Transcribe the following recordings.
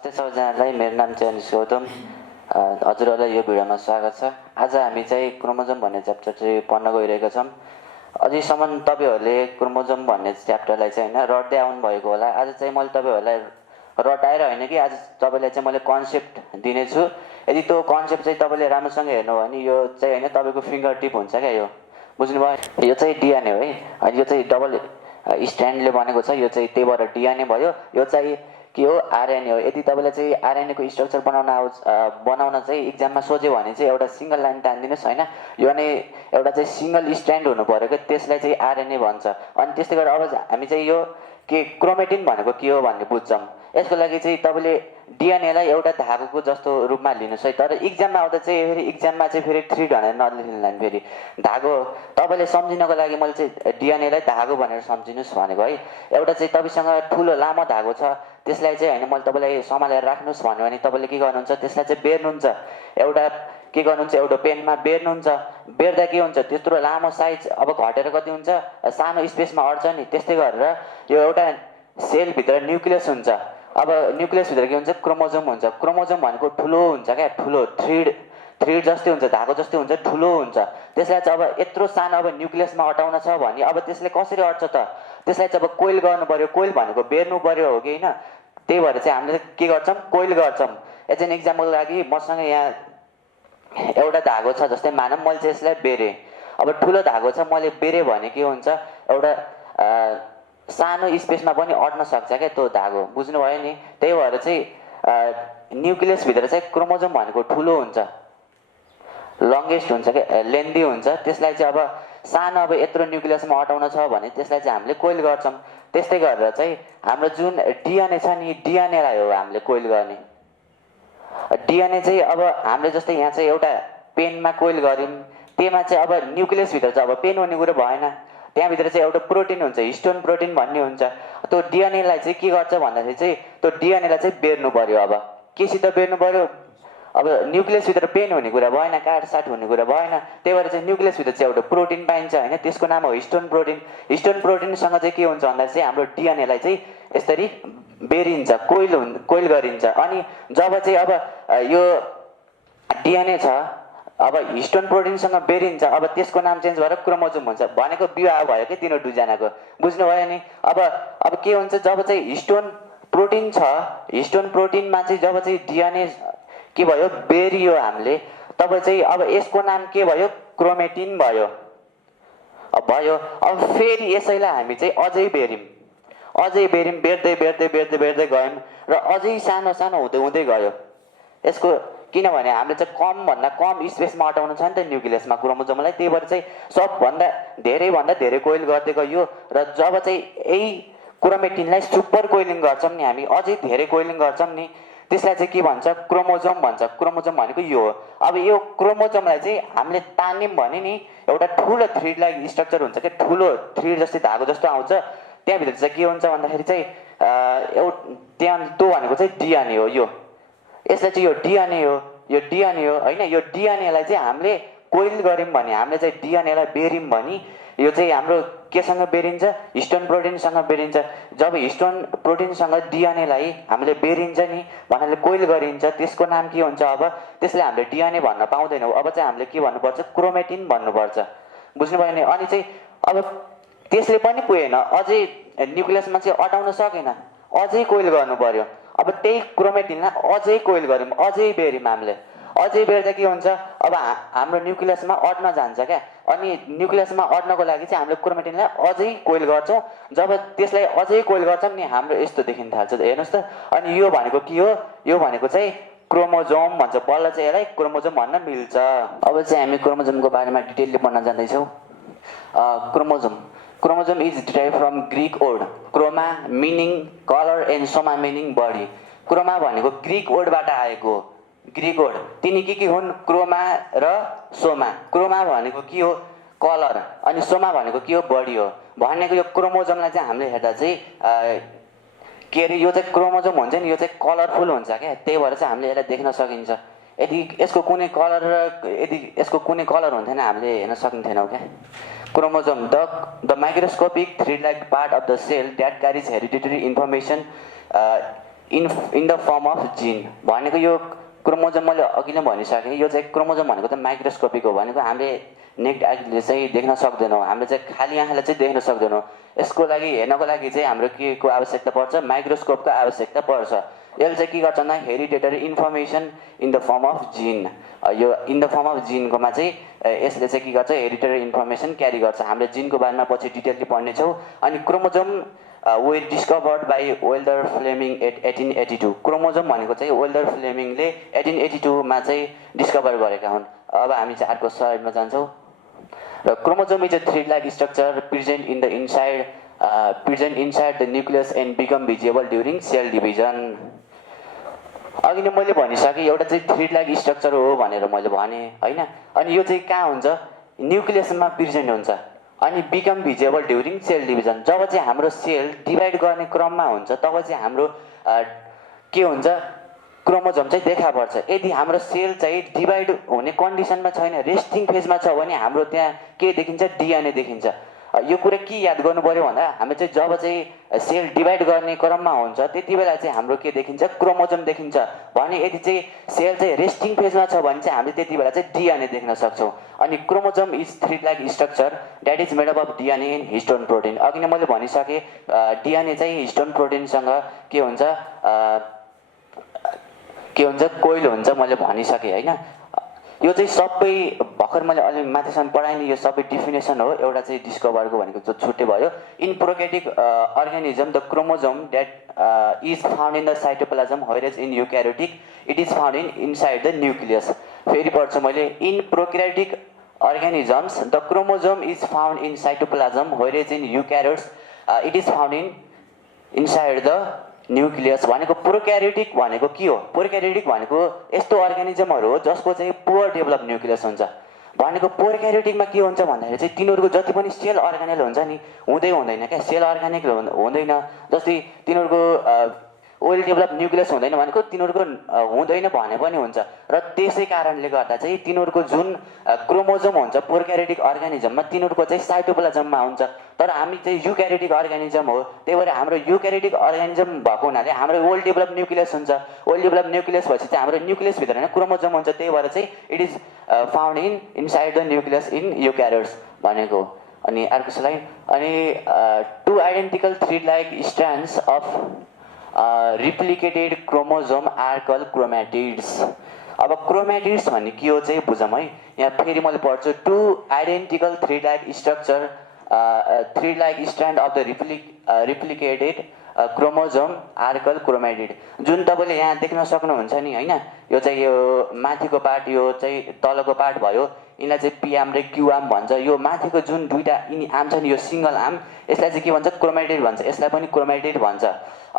नमस्ते सबैजनालाई, मेरो नाम चाहिँ अनिश गौतम। हजुरहरूलाई यो भिडियोमा स्वागत छ। आज हामी चाहिँ क्रोमोजोम भन्ने च्याप्टर चाहिँ पढ्न गइरहेका छौँ। अझैसम्म तपाईँहरूले क्रोमोजोम भन्ने च्याप्टरलाई चाहिँ होइन रट्दै आउनुभएको होला। आज चाहिँ मैले तपाईँहरूलाई रटाएर होइन कि आज तपाईँलाई चाहिँ मैले कन्सेप्ट दिनेछु। यदि त्यो कन्सेप्ट चाहिँ तपाईँले राम्रोसँग हेर्नु हो भने यो चाहिँ होइन तपाईँको फिङ्गर टिप हुन्छ क्या। यो बुझ्नुभयो? यो चाहिँ डिएनए हो है, अनि यो चाहिँ डबल स्ट्यान्डले बनेको छ। यो चाहिँ त्यही भएर डिएनए भयो। यो चाहिँ के हो? आरएनए हो। यदि तपाईँलाई चाहिँ आरएनएको स्ट्रक्चर बनाउन चाहिँ इक्जाममा सोध्यो भने चाहिँ एउटा सिङ्गल लाइन तानिदिनुहोस् होइन। यो नै एउटा चाहिँ सिङ्गल स्ट्यान्ड हुनु पऱ्यो क्या, त्यसलाई चाहिँ आरएनए भन्छ। अनि त्यस्तै गरेर अब हामी चाहिँ यो के क्रोमेटिन भनेको के हो भन्ने बुझ्छौँ। यसको लागि चाहिँ तपाईँले डिएनएलाई एउटा धागोको जस्तो रूपमा लिनुहोस् है। तर इक्जाममा आउँदा चाहिँ फेरि इक्जाममा चाहिँ फेरि थ्री भनेर नलेख्नु, फेरि धागो तपाईँले सम्झिनको लागि मैले चाहिँ डिएनएलाई धागो भनेर सम्झिनुहोस् भनेको है। एउटा चाहिँ तपाईँसँग ठुलो लामो धागो छ, त्यसलाई चाहिँ होइन मैले तपाईँलाई सम्हालेर राख्नुहोस् भन्यो भने तपाईँले के गर्नुहुन्छ, त्यसलाई चाहिँ बेर्नुहुन्छ। एउटा के गर्नुहुन्छ, एउटा पेनमा बेर्नुहुन्छ। बेर्दा के हुन्छ, त्यत्रो लामो साइज अब घटेर कति हुन्छ, सानो स्पेसमा अट्छ नि। त्यस्तै गरेर यो एउटा सेलभित्र न्युक्लियस हुन्छ। अब न्युक्लियसभित्र के हुन्छ, क्रोमोजोम हुन्छ। क्रोमोजोम भनेको ठुलो हुन्छ क्या, ठुलो थ्रिड जस्तै हुन्छ, धागो जस्तै हुन्छ, ठुलो हुन्छ। त्यसलाई चाहिँ अब यत्रो सानो अब न्युक्लियसमा अटाउन छ भने अब त्यसले कसरी अट्छ त? त्यसलाई चाहिँ अब कोइल गर्नु पऱ्यो। कोइल भनेको बेर्नु पऱ्यो हो कि होइन? त्यही भएर चाहिँ हामीले के गर्छौँ, कोइल गर्छौँ। एज एन इक्जाम्पलको लागि मसँग यहाँ एउटा धागो छ, जस्तै मानौँ मैले चाहिँ यसलाई बेरेँ। अब ठुलो धागो छ, मैले बेरेँ भने के हुन्छ, एउटा सानो स्पेसमा पनि अट्न सक्छ क्या त्यो धागो। बुझ्नुभयो नि? त्यही भएर चाहिँ न्युक्लियसभित्र चाहिँ क्रोमोजोम भनेको ठुलो हुन्छ, लङ्गेस्ट हुन्छ क्या, लेन्दी हुन्छ। त्यसलाई चाहिँ अब सानो अब यत्रो न्युक्लियसमा अटाउन छ भने त्यसलाई चाहिँ हामीले कोइल गर्छौँ। त्यस्तै गरेर चाहिँ हाम्रो जुन डिएनए छ नि, डिएनएलाई हो हामीले कोइल गर्ने। डिएनए चाहिँ अब हामीले जस्तै यहाँ चाहिँ एउटा पेनमा कोइल गऱ्यौँ, त्यसमा चाहिँ अब न्युक्लियसभित्र चाहिँ अब पेन हुने कुरो भएन। त्यहाँभित्र चाहिँ एउटा प्रोटिन हुन्छ, हिस्टोन प्रोटिन भन्ने हुन्छ। त्यो डिएनएलाई चाहिँ के गर्छ भन्दाखेरि चाहिँ त्यो डिएनएलाई चाहिँ बेर्नु पऱ्यो। अब केसित बेर्नु पऱ्यो, अब न्युक्लियसभित्र पेन हुने कुरा भएन, काटसाट हुने कुरा भएन। त्यही भएर चाहिँ न्युक्लियसभित्र चाहिँ एउटा प्रोटिन पाइन्छ होइन, त्यसको नाम हो हिस्टोन प्रोटिन। हिस्टोन प्रोटिनसँग चाहिँ के हुन्छ भन्दाखेरि चाहिँ हाम्रो डिएनएलाई चाहिँ यसरी बेरिन्छ, कोइल गरिन्छ। अनि जब चाहिँ अब यो डिएनए छ, अब हिस्टोन प्रोटिनसँग बेरिन्छ, अब त्यसको नाम चेन्ज भएर क्रोमोजोम हुन्छ। भनेको विवाह भयो कि तिनीहरू दुईजनाको। बुझ्नुभयो नि? अब के हुन्छ, जब चाहिँ हिस्टोन प्रोटिन छ, हिस्टोन प्रोटिनमा चाहिँ जब चाहिँ डिएनए के भयो, बेरियो हामीले, तब चाहिँ अब यसको नाम के भयो, क्रोमेटिन भयो। अब फेरि यसैलाई हामी चाहिँ अझै बेर्यौँ, बेर्दै गयौँ र अझै सानो हुँदै गयो यसको। किनभने हामीले चाहिँ कमभन्दा कम स्पेसमा अटाउनु छ नि त न्युक्लियसमा क्रोमोजोमलाई। त्यही भएर चाहिँ सबभन्दा धेरै कोइल गर्दै गयो। र जब चाहिँ यही क्रोमेटिनलाई सुपर कोइलिङ गर्छौँ नि हामी, अझै धेरै कोइलिङ गर्छौँ नि, त्यसलाई चाहिँ के भन्छ, क्रोमोजोम भन्छ। क्रोमोजोम भनेको यो हो। अब यो क्रोमोजोमलाई चाहिँ हामीले तान्यौँ भने नि एउटा ठुलो थ्रिड लाइक स्ट्रक्चर हुन्छ क्या, ठुलो थ्रिड जस्तै धागो जस्तो आउँछ। त्यहाँभित्र चाहिँ के हुन्छ भन्दाखेरि चाहिँ त्यो भनेको चाहिँ डिएनए हो। यसलाई चाहिँ यो डिएनए हो होइन। यो डिएनएलाई चाहिँ हामीले कोइल गऱ्यौँ भने, हामीले चाहिँ डिएनएलाई बेर्यौँ भने यो चाहिँ हाम्रो केसँग बेरिन्छ, हिस्टोन प्रोटिनसँग बेरिन्छ। जब हिस्टोन प्रोटिनसँग डिएनएलाई हामीले बेरिन्छ नि भन्नाले कोइल गरिन्छ, त्यसको नाम के हुन्छ, अब त्यसलाई हामीले डिएनए भन्न पाउँदैनौँ। अब चाहिँ हामीले के भन्नुपर्छ, क्रोमेटिन भन्नुपर्छ। बुझ्नुभयो नि? अनि चाहिँ अब त्यसले पनि पुगेन, अझै न्युक्लियसमा चाहिँ अटाउन सकेन, अझै कोइल गर्नु पर्यो। अब त्यही क्रोमेटिनलाई अझै कोइल गऱ्यौँ, अझै बेर्यौँ हामीले। अझै बेर्दा के हुन्छ, अब हाम्रो न्युक्लियसमा अट्न जान्छ क्या। अनि न्युक्लियसमा अट्नको लागि चाहिँ हामीले क्रोमेटिनलाई अझै कोइल गर्छौँ। जब त्यसलाई अझै कोइल गर्छौँ नि हाम्रो यस्तो देखिन थाल्छ, हेर्नुहोस् त। अनि यो भनेको के हो, यो भनेको चाहिँ क्रोमोजोम भन्छ। बल्ल चाहिँ यसलाई क्रोमोजोम भन्न मिल्छ। अब चाहिँ हामी क्रोमोजोमको बारेमा डिटेलले पढ्न जाँदैछौँ। Chromosome is derive from Greek word chroma meaning colour and soma meaning body. Chroma भनेको ग्रीक वर्डबाट आएको हो। ग्रीक वर्ड तिनी के हुन्, क्रोमा र सोमा। क्रोमा भनेको के हो, कलर, अनि सोमा भनेको के हो, बडी हो। भनेको यो क्रोमोजोमलाई चाहिँ हामीले हेर्दा चाहिँ के अरे, यो चाहिँ क्रोमोजोम हुन्छ नि, यो चाहिँ कलरफुल हुन्छ क्या। त्यही भएर चाहिँ हामीले यसलाई देख्न सकिन्छ। यदि यसको कुनै कलर हुन्थेन हामीले हेर्न सकिन्थेनौँ क्या। Chromosome the microscopic thread like part of the cell that carries hereditary information in the form of gene भनेको यो क्रोमोजोम मैले अघि नै भनिसकेँ यो चाहिँ क्रोमोजोम भनेको त माइक्रोस्कोपिक हो भनेको हामीले नेक्ड आइले चाहिँ देख्न सक्दैनौँ हामीले चाहिँ खाली आँखाले चाहिँ देख्न सक्दैनौँ यसको लागि हेर्नको लागि चाहिँ हाम्रो के को आवश्यकता पर्छ माइक्रोस्कोपको आवश्यकता पर्छ यसले चाहिँ के गर्छ भन्दा hereditary information in the form of जिन यो इन द फर्म अफ जिनकोमा चाहिँ यसले चाहिँ के गर्छ हेरिडेटरी इन्फर्मेसन क्यारी गर्छ हामीले जिनको बारेमा पछि डिटेलली पढ्नेछौँ अनि chromosome was discovered by Walther Flemming at 1882 chromosome भनेको चाहिँ वेल्डर फ्लेमिङले 1882मा चाहिँ डिस्कभर गरेका हुन् अब हामी चाहिँ अर्को स्लाइडमा जान्छौँ र chromosome is a three like structure present inside the nucleus and become visible during cell division अघि नै मैले भनिसकेँ एउटा चाहिँ थ्री लाइक स्ट्रक्चर हो भनेर मैले भने होइन अनि यो चाहिँ कहाँ हुन्छ न्युक्लियसमा प्रेजेन्ट हुन्छ अनि become visible during cell division जब चाहिँ हाम्रो सेल डिभाइड गर्ने क्रममा हुन्छ तब चाहिँ हाम्रो के हुन्छ क्रोमोजोम चाहिँ देखा पर्छ यदि हाम्रो सेल चाहिँ डिभाइड हुने कन्डिसनमा छैन रेस्टिङ फेजमा छ भने हाम्रो त्यहाँ के देखिन्छ डिएनए देखिन्छ यो कुरा के याद गर्नु पर्यो भन्दा हामी चाहिँ जब चाहिँ सेल डिभाइड गर्ने क्रममा हुन्छ त्यति बेला चाहिँ हाम्रो के देखिन्छ क्रोमोजोम देखिन्छ भने यदि चाहिँ सेल चाहिँ रेस्टिङ फेजमा छ भने चाहिँ हामीले त्यति बेला चाहिँ डिएनए देख्न सक्छौँ अनि chromosome is three like structure that is made up of DNA and histone protein अघि नै मैले भनिसकेँ डिएनए चाहिँ हिस्टोन प्रोटिनसँग के हुन्छ कोइल हुन्छ मैले भनिसकेँ होइन यो चाहिँ सबै भर्खर मैले अलि माथिसम्म पढाएँ यो सबै डिफिनेसन हो एउटा चाहिँ डिस्कभरको भनेको जो छुट्टै भयो in prokaryotic organism the chromosome that is found in the cytoplasm whereas in eukaryotic it is found inside the nucleus फेरि पढ्छु मैले in prokaryotic organisms the chromosome is found in cytoplasm whereas in eukaryotes it is found inside the nucleus भनेको prokaryotic भनेको के हो prokaryotic भनेको यस्तो अर्गानिजमहरु हो जसको चाहिँ पुअर डेभलप न्युक्लियस हुन्छ भनेको प्रोक्यारियोटिकमा के हुन्छ भन्दाखेरि चाहिँ तिनीहरुको जति पनि सेल अर्गानेल हुन्छ नि हुँदैन के सेल अर्गानिक हुँदैन जस्तै तिनीहरुको वेल डेभलप न्युक्लियस हुँदैन भनेको तिनीहरुको हुँदैन भने पनि हुन्छ र त्यसै कारणले गर्दा चाहिँ तिनीहरुको जुन क्रोमोजोम हुन्छ प्रोक्यारियोटिक अर्गानिजममा तिनीहरुको चाहिँ साइटोप्लाजममा हुन्छ तर हामी चाहिँ युक्यारियोटिक अर्गानिजम हो त्यही भएर हाम्रो युक्यारियोटिक अर्गानिजम भएको हुनाले हाम्रो वेल डेभलप न्युक्लियस हुन्छ वेल डेभलप न्युक्लियस भएपछि चाहिँ हाम्रो न्युक्लियस भित्र हैन क्रोमोजोम हुन्छ त्यही भएर चाहिँ it is found inside the nucleus in eukaryotes भनेको अनि अर्को स्लाइड अनि two identical three like strands of replicated chromosome are called chromatids अब क्रोमेटिड्स भन्ने के हो चाहिँ बुझौँ है यहाँ फेरि मैले पढ्छु two identical three like structure three like strand of the replicated chromosome are called chromatid जुन तपाईले यहाँ देख्न सक्नुहुन्छ नि हैन यो चाहिँ यो माथिको पार्ट यो चाहिँ तलको पार्ट भयो यिनलाई चाहिँ पी आर्म र क्यू आर्म भन्छ यो माथिको जुन दुईटा यिनी आर्म छ नि यो सिंगल आर्म यसलाई चाहिँ के भन्छ क्रोमेटिड भन्छ यसलाई पनि क्रोमेटिड भन्छ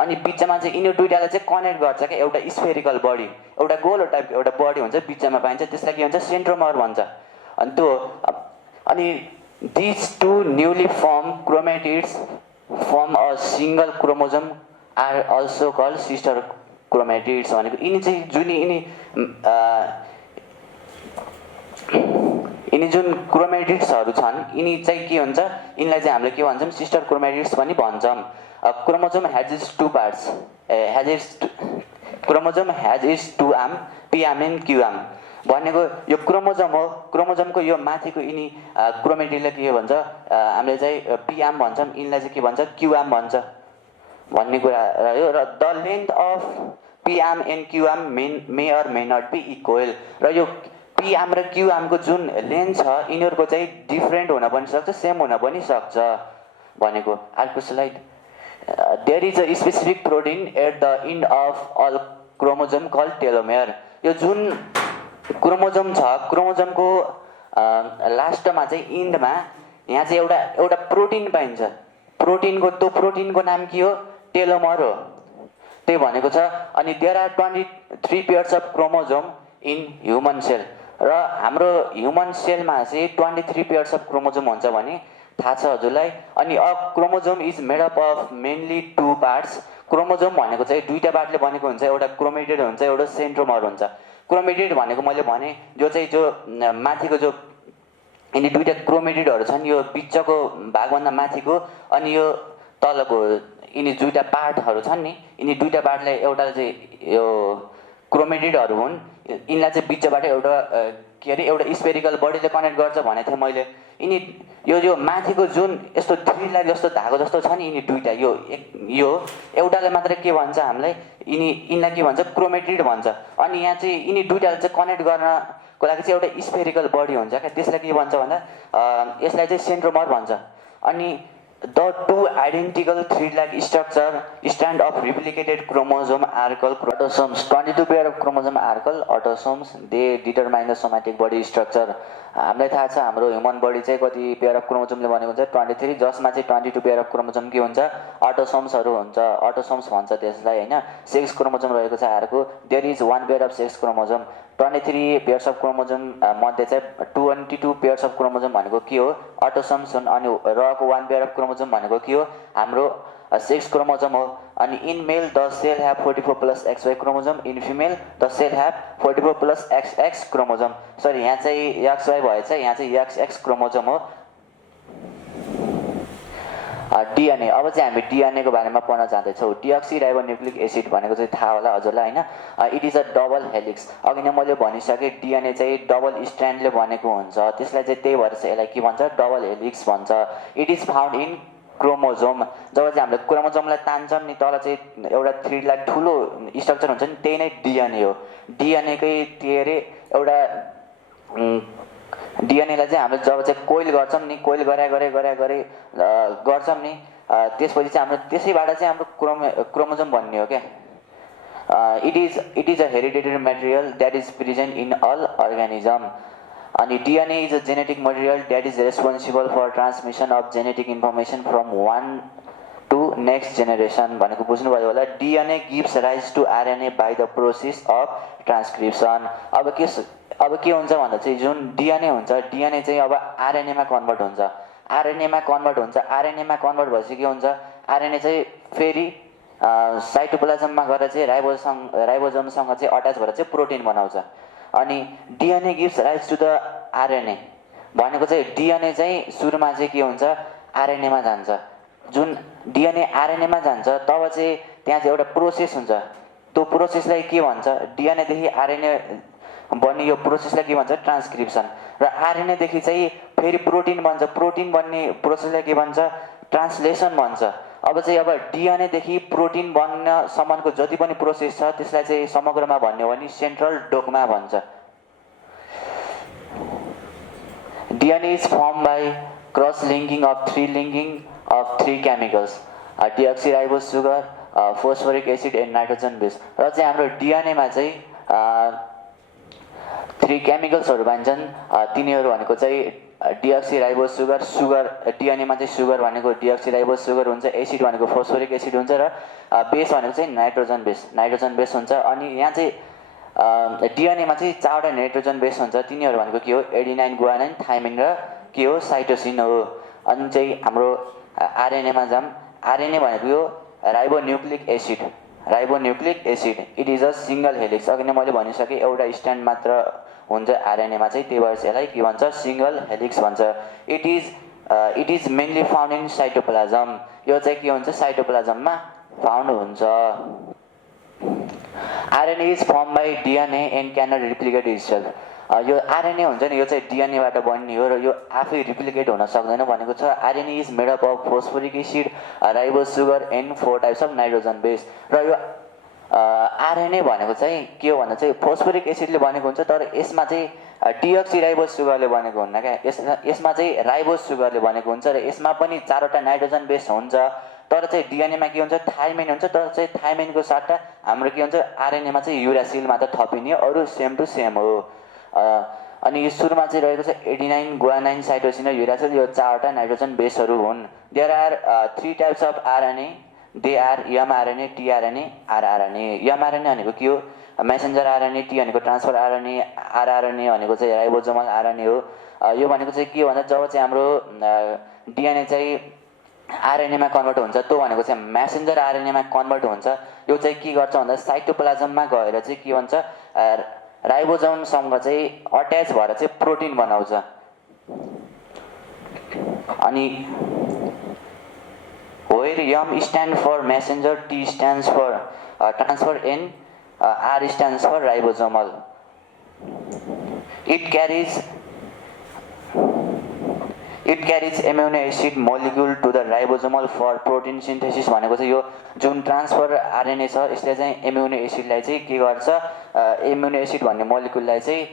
अनि बिचमा चाहिँ यिनी दुईटालाई चाहिँ कनेक्ट गर्छ के एउटा स्फेरिकल बडी एउटा गोलो टाइपको एउटा बडी हुन्छ बिचमा पाइन्छ त्यसलाई के भन्छ सेन्ट्रोमर भन्छ अनि त्यो अनि these two newly formed chromatids form a single chromosome are also called sister chromatids भनेको यिनी चाहिँ यिनी जुन क्रोमेटिड्सहरु छन् यिनी चाहिँ के हुन्छ यिनलाई चाहिँ हामीले के भन्छौं सिस्टर क्रोमेटिड्स पनि भन्छौं chromosome has its two parts chromosome has its two arm P arm and Q arm भनेको यो क्रोमोजोम हो क्रोमोजोमको यो माथिको यिनी क्रोमेटिडले के भन्छ हामीले चाहिँ पी आर्म भन्छौं यिनलाई चाहिँ के भन्छ क्यू आर्म भन्छ भन्ने कुरा रह्यो र the length of p arm and Q arm may or may not be equal र यो पी आर्म र क्यू आर्मको जुन लेन्थ छ यिनीहरुको चाहिँ डिफरेन्ट हुन पनि सक्छ सेम हुन पनि सक्छ भनेको अर्को slide there is a specific protein at the end of all chromosome called telomere यो जुन क्रोमोजोम छ क्रोमोजोमको लास्टमा चाहिँ इन्डमा यहाँ चाहिँ एउटा प्रोटिन पाइन्छ त्यो प्रोटिनको नाम के हो टेलोमर हो त्यही भनेको छ अनि there are 23 pairs of chromosome in human cell र हाम्रो ह्युमन सेलमा चाहिँ 23 पेयर्स अफ क्रोमोजोम हुन्छ भने थाहा छ हजुरलाई अनि a chromosome is made up of mainly two parts chromosome भनेको चाहिँ दुईटा पार्टले बनेको हुन्छ एउटा क्रोमेटिड हुन्छ एउटा सेन्ट्रोमर हुन्छ क्रोमेटिड भनेको मैले भने जो चाहिँ जो माथिको जो यिनी दुईटा क्रोमेटिडहरु छन् यो बिचको भागभन्दा माथिको अनि यो तलको यिनी दुईटा पार्टहरू छन् नि, यिनी दुईटा पार्टलाई एउटा चाहिँ यो क्रोमेटिडहरू हुन्, यिनलाई चाहिँ बिचबाट एउटा के अरे एउटा स्पेरिकल बडीले कनेक्ट गर्छ भनेको थिएँ मैले। यिनी यो माथिको जुन यस्तो 3 लाइन जस्तो धागो जस्तो छ नि, यिनी दुईटा यो एउटाले मात्र के भन्छ हामीलाई, यिनलाई के भन्छ, क्रोमेटिड भन्छ। अनि यहाँ चाहिँ यिनी दुईटाले चाहिँ कनेक्ट गर्नको लागि चाहिँ एउटा स्पेरिकल बडी हुन्छ क्या, त्यसलाई के भन्छ भन्दा यसलाई चाहिँ सेन्ट्रोमर भन्छ। अनि the two identical thread-like structure stand of replicated chromosome are called autosomes. 22 pair of chromosome are called autosomes. They determine the somatic body structure. हामीलाई थाहा छ हाम्रो ह्युमन बडी चाहिँ कति पेयर अफ क्रोमोजोमले बनेको हुन्छ, 23, जसमा चाहिँ 22 पेयर अफ क्रोमोजोम के हुन्छ, अटोसोम्सहरू हुन्छ, अटोसोम्स भन्छ त्यसलाई हैन। सेक्स क्रोमोजोम रहेको छ अर्को, there is 1 pair of sex chromosome. 23 pairs of chromosome मध्ये चाहिँ 22 पेयर्स अफ क्रोमोजोम भनेको के हो, अटोसोम्स हुन्। अनि रहेको 1 पेयर अफ क्रोमोजोम भनेको के हो, हाम्रो सेक्स क्रोमोजोम हो। अनि in male the cell have 44 plus XY chromosome, in female the cell have 44 plus XX chromosome. Sorry, यहाँ चाहिँ XY भएछ, यहाँ चाहिँ XX क्रोमोजोम हो। डिएनए, अब चाहिँ हामी डिएनए को बारेमा पढ्न जाँदैछौँ। डिअक्सिराइबोन्युक्लिक एसिड भनेको चाहिँ थाहा होला हजुरलाई हैन, it is a double helix. अघि नै मैले भनिसकेँ डिएनए चाहिँ डबल स्ट्रान्डले बनेको हुन्छ, त्यसलाई चाहिँ त्यही भएर चाहिँ यसलाई के भन्छ, डबल हेलिक्स भन्छ। It is found in chromosome. जब चाहिँ हामीले क्रोमोजोमलाई तान्छौँ नि तल चाहिँ एउटा 3 लाख ठुलो स्ट्रक्चर हुन्छ नि, त्यही नै डिएनए हो। डिएनएकै के अरे एउटा डिएनएलाई चाहिँ हामीले जब चाहिँ कोइल गर्छौँ नि, कोइल गरे गर्छौँ नि, त्यसपछि चाहिँ हाम्रो त्यसैबाट चाहिँ हाम्रो क्रोमोजोम बन्ने हो क्या। It is a hereditary material that is present in all organism. अनि DNA is a genetic material that is responsible for transmission of genetic information from 1 to next generation भनेको बुझ्नुभयो होला। DNA gives rise to RNA by the process of transcription. अब के हुन्छ भन्दा चाहिँ जुन डिएनए हुन्छ, डिएनए चाहिँ अब आरएनएमा कन्भर्ट हुन्छ, आरएनएमा कन्भर्ट भएपछि के हुन्छ, आरएनए चाहिँ फेरि साइटोप्लाज्ममा गएर चाहिँ राइबोजोमसँग चाहिँ अट्याच भएर चाहिँ प्रोटिन बनाउँछ। अनि DNA gives rise to the RNA भनेको चाहिँ डिएनए चाहिँ सुरुमा चाहिँ के हुन्छ, आरएनएमा जान्छ। जुन डिएनए आरएनएमा जान्छ तब चाहिँ त्यहाँ चाहिँ एउटा प्रोसेस हुन्छ, त्यो प्रोसेसलाई के भन्छ, डिएनएदेखि आरएनए बन्ने यो प्रोसेसलाई के भन्छ, ट्रान्सक्रिप्सन। र आरएनएदेखि चाहिँ फेरि प्रोटिन बन्छ, प्रोटिन बन्ने प्रोसेसलाई के भन्छ, ट्रान्सलेसन भन्छ। अब चाहिँ अब डिएनएदेखि प्रोटिन बन्न सम्मको जति पनि प्रोसेस छ त्यसलाई चाहिँ समग्रमा भन्यो भने सेन्ट्रल डोग्मा भन्छ। DNA is form by cross linking of 3 chemicals, deoxyribose sugar, phosphoric acid and nitrogen base. र चाहिँ हाम्रो डिएनएमा चाहिँ 3 केमिकल्सहरू पाइन्छन्। तिनीहरू भनेको चाहिँ डिअक्सिराइबोज सुगर, डिएनएमा चाहिँ सुगर भनेको डिअक्सिराइबोज सुगर हुन्छ, एसिड भनेको फोस्फोरिक एसिड हुन्छ, र बेस भनेको चाहिँ नाइट्रोजन बेस हुन्छ। अनि यहाँ चाहिँ डिएनएमा चाहिँ 4वटा नाइट्रोजन बेस हुन्छ, तिनीहरू भनेको के हो, एडिनाइन, गुआनाइन, थाइमिन र के हो, साइटोसिन हो। अनि चाहिँ हाम्रो आरएनएमा जाम, आरएनए भनेको यो ribonucleic acid, it is a single helix. अघि नै मैले भनिसकेँ एउटा स्ट्यान्ड मात्र हुन्छ आरएनएमा चाहिँ, त्यही भएर यसलाई के भन्छ, सिंगल हेलिक्स भन्छ। It is mainly found in cytoplasm. यो चाहिँ के हुन्छ, साइटोप्लाज्ममा फाउन्ड हुन्छ। RNA is form by DNA and cannot replicate itself. यो आरएनए हुन्छ नि, यो चाहिँ डिएनएबाट बन्ने हो र यो आफै रिप्लिकेट हुन सक्दैन भनेको छ। RNA is made up of phosphoric acid, ribose sugar and 4 types of nitrogen base. र यो आरएनए भनेको चाहिँ के हो भन्दा चाहिँ फोस्फोरिक एसिडले बनेको हुन्छ, तर यसमा चाहिँ डिअक्सिराइबोज सुगरले बनेको हुन्न क्या। यसमा चाहिँ राइबोज सुगरले बनेको हुन्छ र यसमा पनि 4वटा नाइट्रोजन बेस हुन्छ। तर चाहिँ डिएनएमा के हुन्छ, थाइमिन हुन्छ, तर चाहिँ थाइमिनको सट्टा हाम्रो के हुन्छ, आरएनएमा चाहिँ युरासिल मात्र थपिने, अरू सेम टु सेम हो। अनि यो सुरुमा चाहिँ रहेको छ एडिनाइन, गुआनाइन, साइटोसिन र युरासिल, यो 4वटा नाइट्रोजन बेसहरू हुन्। There are 3 types of RNA, they are mRNA, tRNA, rRNA. MRNA भनेको के हो, मेसेन्जर आरएनए, टी भनेको ट्रान्सफर आरएनए, आरआरएनए भनेको चाहिँ राइबोजोमल आरएनए हो। यो भनेको चाहिँ के भन्दा जब चाहिँ हाम्रो डिएनए चाहिँ आरएनएमा कन्भर्ट हुन्छ, त्यो भनेको चाहिँ मेसेन्जर आरएनएमा कन्भर्ट हुन्छ। यो चाहिँ के गर्छ भन्दा साइटोप्लाज्ममा गएर चाहिँ के भन्छ, राइबोजोमसँग चाहिँ अट्याच भएर चाहिँ प्रोटिन बनाउँछ। अनि where M stands for messenger, T stands for transfer, N R stands for ribosomal. It carries amino acid molecule to the ribosomal for protein synthesis भनेको चाहिँ यो जुन ट्रान्सफर आरएनए छ यसले चाहिँ एमिनो एसिडलाई चाहिँ के गर्छ एमिनो एसिड भन्ने मोलिक्युललाई चाहिँ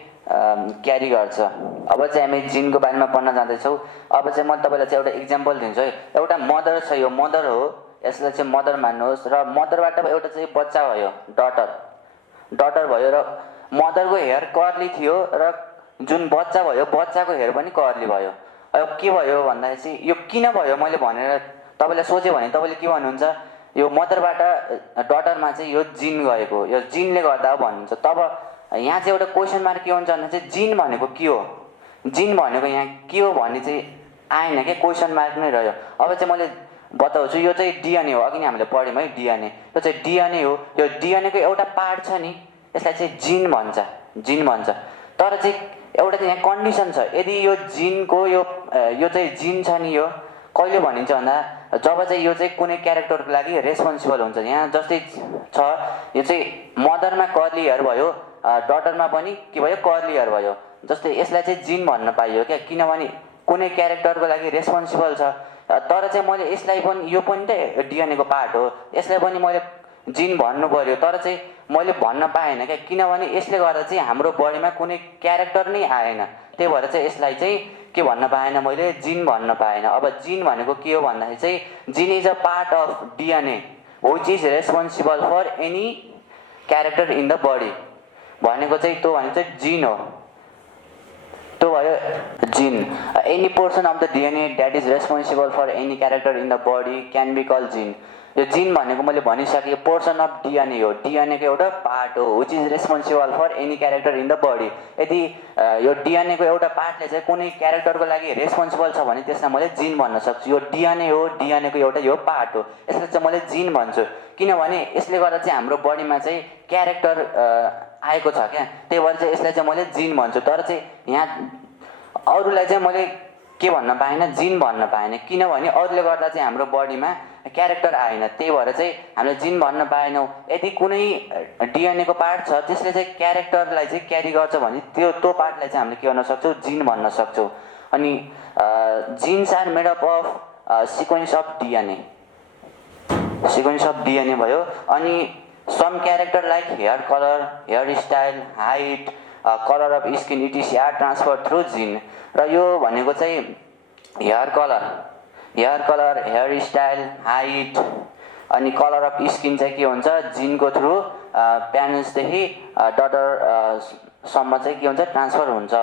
क्यारी गर्छ। अब चाहिँ हामी जिनको बारेमा पढ्न जाँदैछौँ। अब चाहिँ म तपाईँलाई चाहिँ एउटा इक्जाम्पल दिन्छु है। एउटा मदर छ, यो मदर हो, यसलाई चाहिँ मदर मान्नुहोस् र मदरबाट एउटा चाहिँ बच्चा भयो, डटर भयो र मदरको हेयर कर्ली थियो र जुन बच्चा भयो बच्चाको हेयर पनि कर्ली भयो। अब के भयो भन्दाखेरि चाहिँ यो किन भयो मैले भनेर तपाईँलाई सोच्यो भने तपाईँले के भन्नुहुन्छ, यो मदरबाट डटरमा चाहिँ यो जिन गएको, यो जिनले गर्दा भन्नुहुन्छ। तब यहाँ चाहिँ एउटा क्वेसन मार्क के हुन्छ भन्दा चाहिँ जिन भनेको के हो, जिन भनेको यहाँ के हो भन्ने चाहिँ आएन क्या, क्वेसन मार्क नै रह्यो। अब चाहिँ मैले बताउँछु, यो चाहिँ डिएनए हो, अघि नै हामीले पढ्यौँ है डिएनए, यो चाहिँ डिएनए हो। यो डिएनएको एउटा पार्ट छ नि यसलाई चाहिँ जिन भन्छ। तर चाहिँ एउटा चाहिँ यहाँ कन्डिसन छ, यदि यो जिनको यो चाहिँ जिन छ नि यो कहिले भनिन्छ भन्दा जब चाहिँ यो चाहिँ कुनै क्यारेक्टरको लागि रेस्पोन्सिबल हुन्छ। यहाँ जस्तै छ यो चाहिँ मदरमा कर्ली हेयर भयो, डटरमा पनि के भयो कर्ली हेयर भयो, जस्तै यसलाई चाहिँ जिन भन्न पाइयो क्या, किनभने कुनै क्यारेक्टरको लागि रेस्पोन्सिबल छ। तर चाहिँ मैले यसलाई पनि, यो पनि त डिएनएको पार्ट हो, यसलाई पनि मैले जिन भन्नु पर्यो, तर चाहिँ मैले भन्न पाएन क्या, किनभने यसले गर्दा चाहिँ हाम्रो बडीमा कुनै क्यारेक्टर नै आएन। त्यही भएर चाहिँ यसलाई चाहिँ के भन्न पाएन, मैले जिन भन्न पाएन। अब जिन भनेको के हो भन्दाखेरि चाहिँ gene is a part of DNA which is responsible for any character in the body भनेको चाहिँ त्यो भनेको चाहिँ जिन हो, त्यो भयो gene. Any portion of the DNA that is responsible for any character in the body can be called gene. यो जिन भनेको मैले भनिसकेँ पोर्सन अफ डिएनए हो, डिएनएको एउटा पार्ट हो which is responsible for any character in the body. यदि यो डिएनएको एउटा पार्टले चाहिँ कुनै क्यारेक्टरको लागि रेस्पोन्सिबल छ भने त्यसलाई मैले जिन भन्न सक्छु। यो डिएनए हो, डिएनएको एउटा यो पार्ट हो, यसलाई चाहिँ मैले जिन भन्छु, किनभने यसले गर्दा चाहिँ हाम्रो बडीमा चाहिँ क्यारेक्टर आएको छ क्या, त्यही भएर चाहिँ यसलाई चाहिँ मैले जिन भन्छु। तर चाहिँ यहाँ अरूलाई चाहिँ मैले के भन्न पाएन, जिन भन्न पाएन, किनभने अरूले गर्दा चाहिँ हाम्रो बडीमा क्यारेक्टर आएन, त्यही भएर चाहिँ हामीले जिन भन्न पाएनौँ। यदि कुनै डिएनएको पार्ट छ त्यसले चाहिँ क्यारेक्टरलाई चाहिँ क्यारी गर्छ भने त्यो पार्टलाई चाहिँ हामीले के गर्न सक्छौँ, जिन भन्न सक्छौँ। अनि genes are made up of sequence of DNA भयो। अनि some character like hair colour, hair style, height, colour of skin etc are transfer through gene. र यो भनेको चाहिँ hair colour, hair style, height अनि कलर अफ स्किन चाहिँ के हुन्छ जिनको थ्रु प्यारेन्ट्सदेखि डटरसम्म चाहिँ के हुन्छ ट्रान्सफर हुन्छ।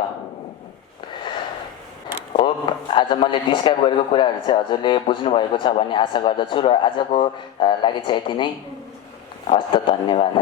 होप आज मैले डिस्क्राइब गरेको कुराहरू चाहिँ हजुरले बुझ्नुभएको छ भन्ने आशा गर्दछु र आजको लागि चाहिँ यति नै। हस्त, धन्यवाद।